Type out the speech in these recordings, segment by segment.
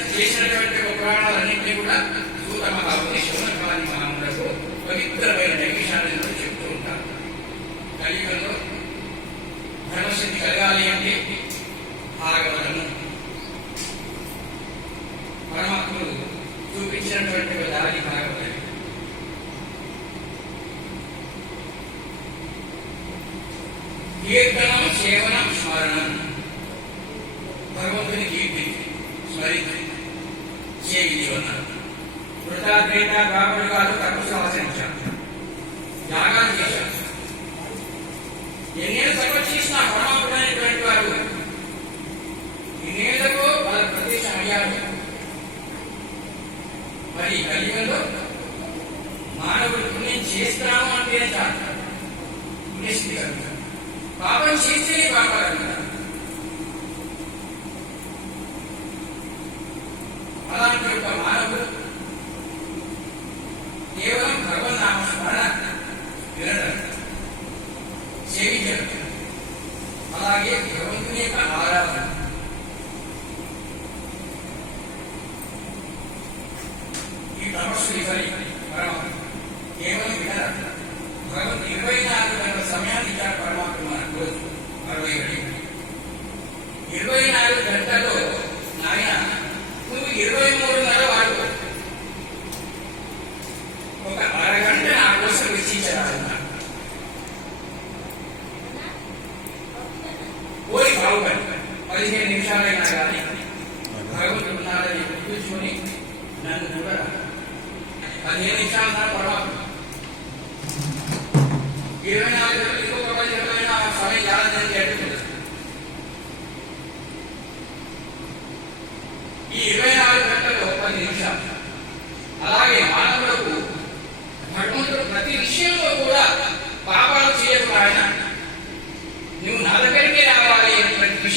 చేసినటువంటి ఒక పురాణాలన్నింటినీ కూడా సూతమ ఉపదేశంలోని మహాములకు పవిత్రమైన నైమిషాలను కూడా చెప్తూ ఉంటారు కలియుగంలో ధర్మసిద్ధి కలగాలి అంటే భాగవతము. పరమాత్ముడు చూపించినటువంటి దారి భాగవతం. కీర్తనం సేవనం స్మరణం. భగవంతుని కీర్తి స్మరించి సేవించి ఉన్నారు కృతాగ్రేత కాపుడు కాదు ఆచరించారు యాగాలు చేశారు ఎన్నేళ్ళు సర్వం చేసిన పరమాత్మైనటువంటి వారు ఇన్నేళ్ళకు వాళ్ళ ప్రదేశం అయ్యారు మరి కలియుగంలో మానవుడు పుణ్యం చేస్తున్నాము అంటేనే చాలు పుణ్యస్థితి కలుగుతారు పాపం చేస్తేనే పాపాలు కలుగుతారు అలాంటి యొక్క మానవుడు కేవలం భగవన్నామ స్మరణ వినడం సేవించడం అలాగే భగవంతుని యొక్క ఆరాధన ఈ తపస్సు ఇవ్వని विधि चलाना वही भाव है। और इसमें निष्ठा में ना जाने भगवत नारायण कुछ होने नंद पूरा और ये निष्ठा था पढ़ा। तो ये मैंने आज इसको पढ़ा जब मैंने आप समय याद नहीं किया ये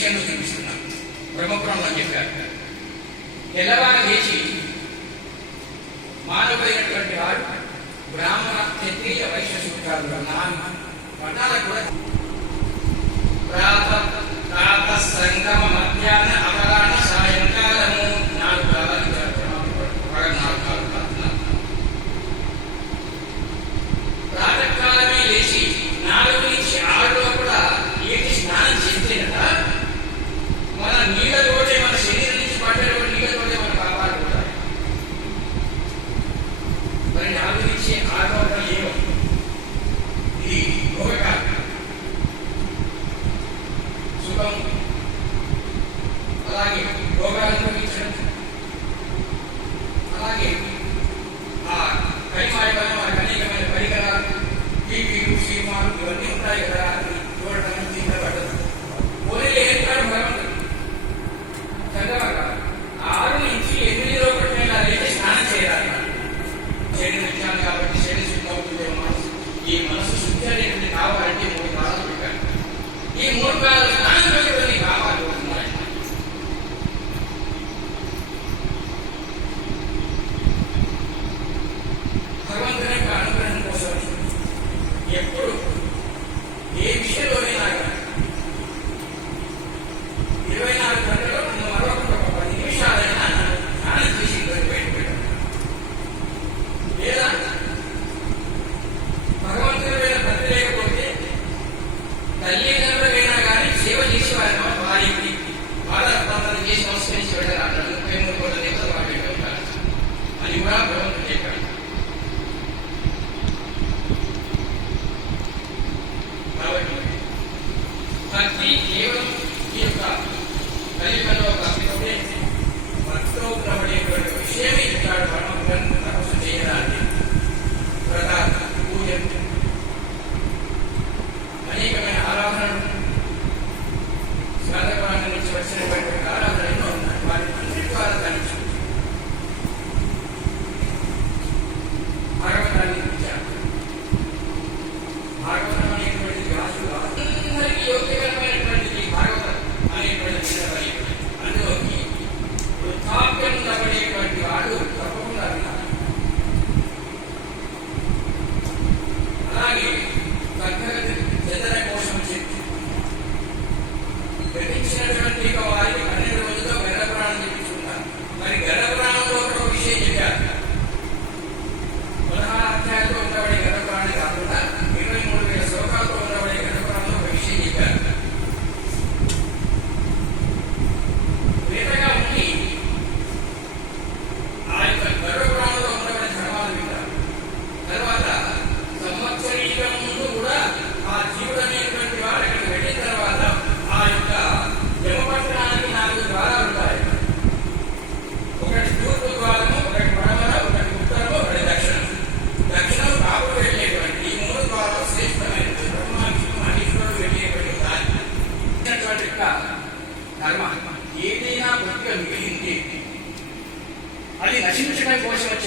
విషయంలో చూపిస్తున్నావు బ్రహ్మపురంలో చెప్పారు. తెల్లవారు లేచి మానవుడైనటువంటి వారు బ్రాహ్మణ క్షత్రియ వైశ్య సూత్రాలు నాన్న పట్టాలకు కూడా ప్రాత ప్రాత సంగమ మధ్యాహ్న E muito కూడా వివరణ చేయకండి. కాబట్టి భక్తి కేవలం ఈ యొక్క కలియుగంలో భక్తి భక్తిలో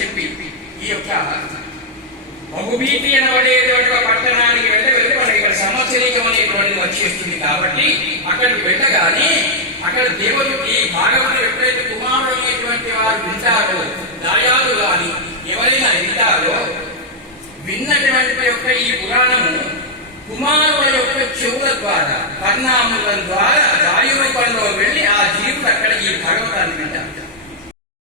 చెప్పి ఈ యొక్క బహుభీతి అనబడేటువంటి పట్టణానికి వెళ్ళి వెళ్తే మనకి ఇక్కడ సంవత్సరీకం అనేటువంటిది వచ్చేస్తుంది కాబట్టి అక్కడికి వెళ్ళగానే అక్కడ దేవుడు ఈ భాగవతుడు ఎప్పుడైతే కుమారుడు అనేటువంటి వారు వింటారో దాయాలు గాని ఎవరైనా వింటారో విన్నటువంటి యొక్క ఈ పురాణము కుమారుల యొక్క చెవుల ద్వారా పరిణామముల ద్వారా